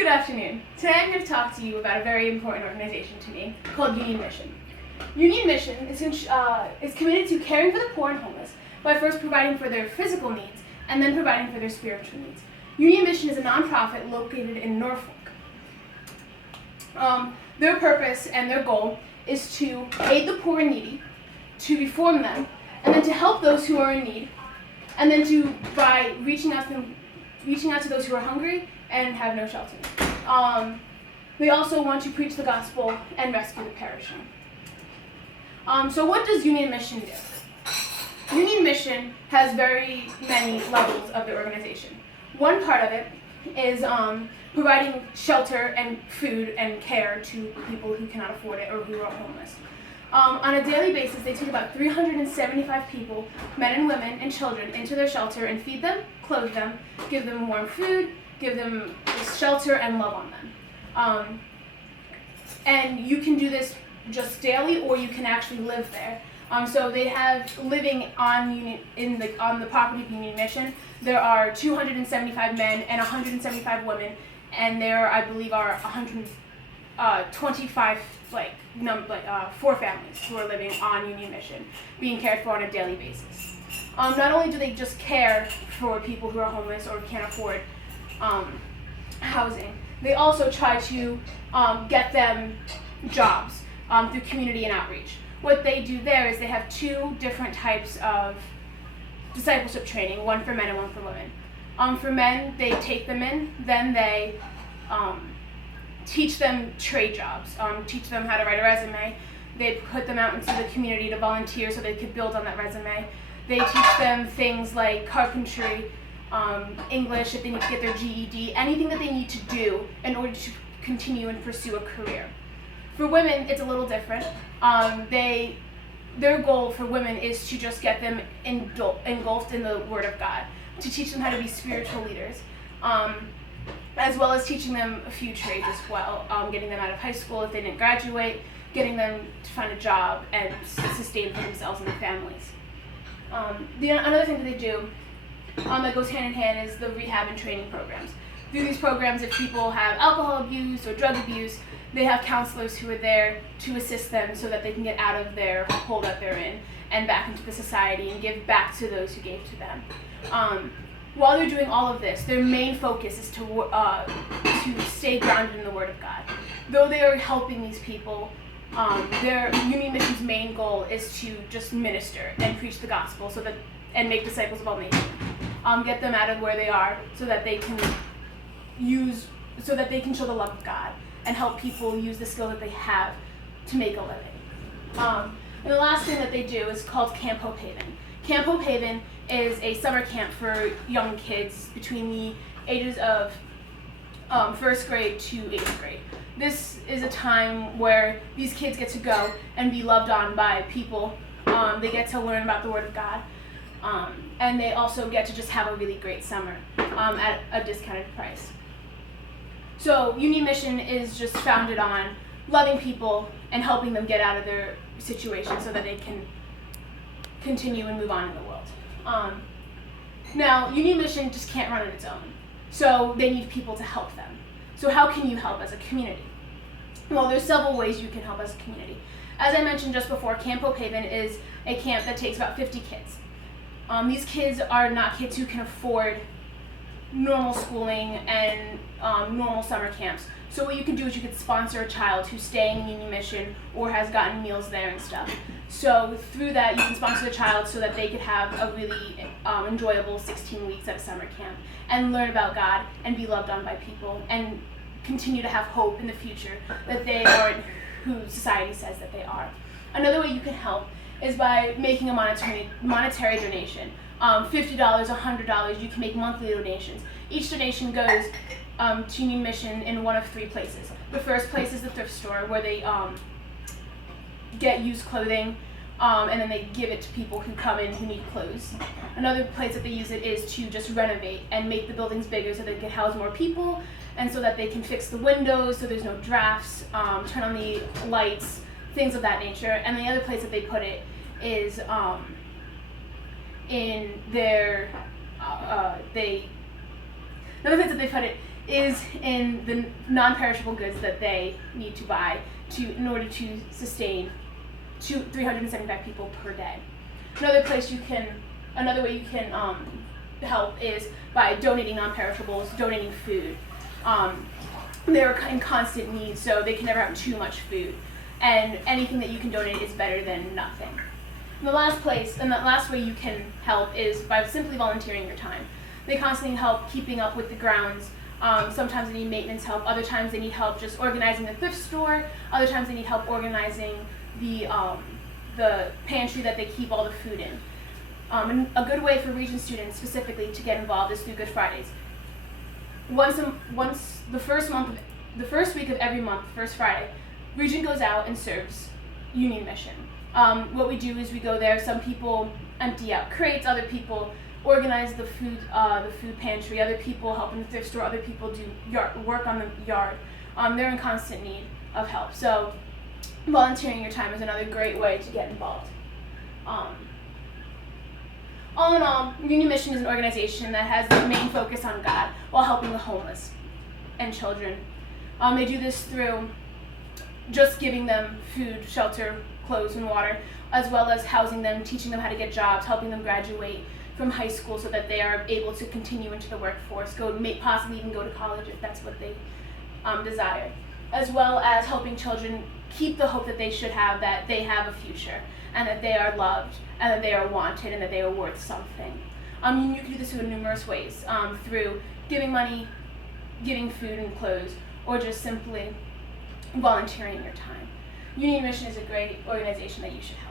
Good afternoon. Today I'm going to talk to you about a very important organization to me called Union Mission. Union Mission is committed to caring for the poor and homeless by first providing for their physical needs and then providing for their spiritual needs. Union Mission is a nonprofit located in Norfolk. Their purpose and their goal is to aid the poor and needy, to reform them, and then to help those who are in need, and then by reaching out to those who are hungry and have no shelter. They also want to preach the gospel and rescue the perishing. So what does Union Mission do? Union Mission has very many levels of the organization. One part of it is providing shelter and food and care to people who cannot afford it or who are homeless. On a daily basis, they take about 375 people, men and women and children, into their shelter and feed them, clothe them, give them warm food, give them shelter, and love on them. And you can do this just daily, or you can actually live there. So they have living on the property of Union Mission. There are 275 men and 175 women, and there, I believe, are 125 4 families who are living on Union Mission, being cared for on a daily basis. Not only do they just care for people who are homeless or can't afford housing, they also try to get them jobs through community and outreach. What they do there is they have 2 different types of discipleship training, one for men and one for women. For men, they take them in, then they teach them trade jobs, teach them how to write a resume. They put them out into the community to volunteer so they could build on that resume. They teach them things like carpentry, English, if they need to get their GED, anything that they need to do in order to continue and pursue a career. For women, it's a little different. Their goal for women is to just get them engulfed in the Word of God, to teach them how to be spiritual leaders, as well as teaching them a few trades as well, getting them out of high school if they didn't graduate, getting them to find a job and sustain for themselves and their families. Another thing that they do that goes hand in hand is the rehab and training programs. Through these programs, if people have alcohol abuse or drug abuse, they have counselors who are there to assist them so that they can get out of their hole that they're in and back into the society and give back to those who gave to them. While they're doing all of this, their main focus is to stay grounded in the Word of God. Though they are helping these people, their Union Mission's main goal is to just minister and preach the gospel and make disciples of all nations. Get them out of where they are so that they can show the love of God and help people use the skill that they have to make a living. And the last thing that they do is called Camp Hope Haven. Camp Hope Haven is a summer camp for young kids between the ages of 1st grade to 8th grade. This is a time where these kids get to go and be loved on by people. They get to learn about the Word of God. And they also get to just have a really great summer at a discounted price. So Union Mission is just founded on loving people and helping them get out of their situation so that they can continue and move on in the world. Now, Union Mission just can't run on its own, so they need people to help them. So how can you help as a community? Well, there's several ways you can help as a community. As I mentioned just before, Camp Hope Haven is a camp that takes about 50 kids. These kids are not kids who can afford normal schooling and normal summer camps. So what you can do is you could sponsor a child who's staying in Union Mission or has gotten meals there and stuff. So through that, you can sponsor the child so that they could have a really enjoyable 16 weeks at a summer camp and learn about God and be loved on by people and continue to have hope in the future that they aren't who society says that they are. Another way you can help is by making a monetary donation. $50, $100, you can make monthly donations. Each donation goes to Union Mission in one of 3 places. The first place is the thrift store, where they get used clothing, and then they give it to people who come in who need clothes. Another place that they use it is to just renovate and make the buildings bigger so they can house more people, and so that they can fix the windows so there's no drafts, turn on the lights, things of that nature. And the other place that they put it is in their, another place that they put it is in the non-perishable goods that they need to buy in order to sustain 375 people per day. Another way you can help is by donating non-perishables, donating food. They're in constant need, so they can never have too much food. And anything that you can donate is better than nothing. And the last way you can help is by simply volunteering your time. They constantly help keeping up with the grounds. Sometimes they need maintenance help. Other times they need help just organizing the thrift store. Other times they need help organizing the pantry that they keep all the food in. And a good way for Region students specifically to get involved is through Good Fridays. The first week of every month, first Friday, Region goes out and serves Union Mission. What we do is we go there. Some people empty out crates. Other people organize the food pantry. Other people help in the thrift store. Other people do work on the yard. They're in constant need of help. So volunteering your time is another great way to get involved. All in all, Union Mission is an organization that has the main focus on God while helping the homeless and children. They do this through just giving them food, shelter, clothes, and water, as well as housing them, teaching them how to get jobs, helping them graduate from high school so that they are able to continue into the workforce, possibly even go to college if that's what they desire, as well as helping children keep the hope that they should have, that they have a future, and that they are loved, and that they are wanted, and that they are worth something. You can do this in numerous ways, through giving money, giving food and clothes, or just simply volunteering your time. Union Mission is a great organization that you should help.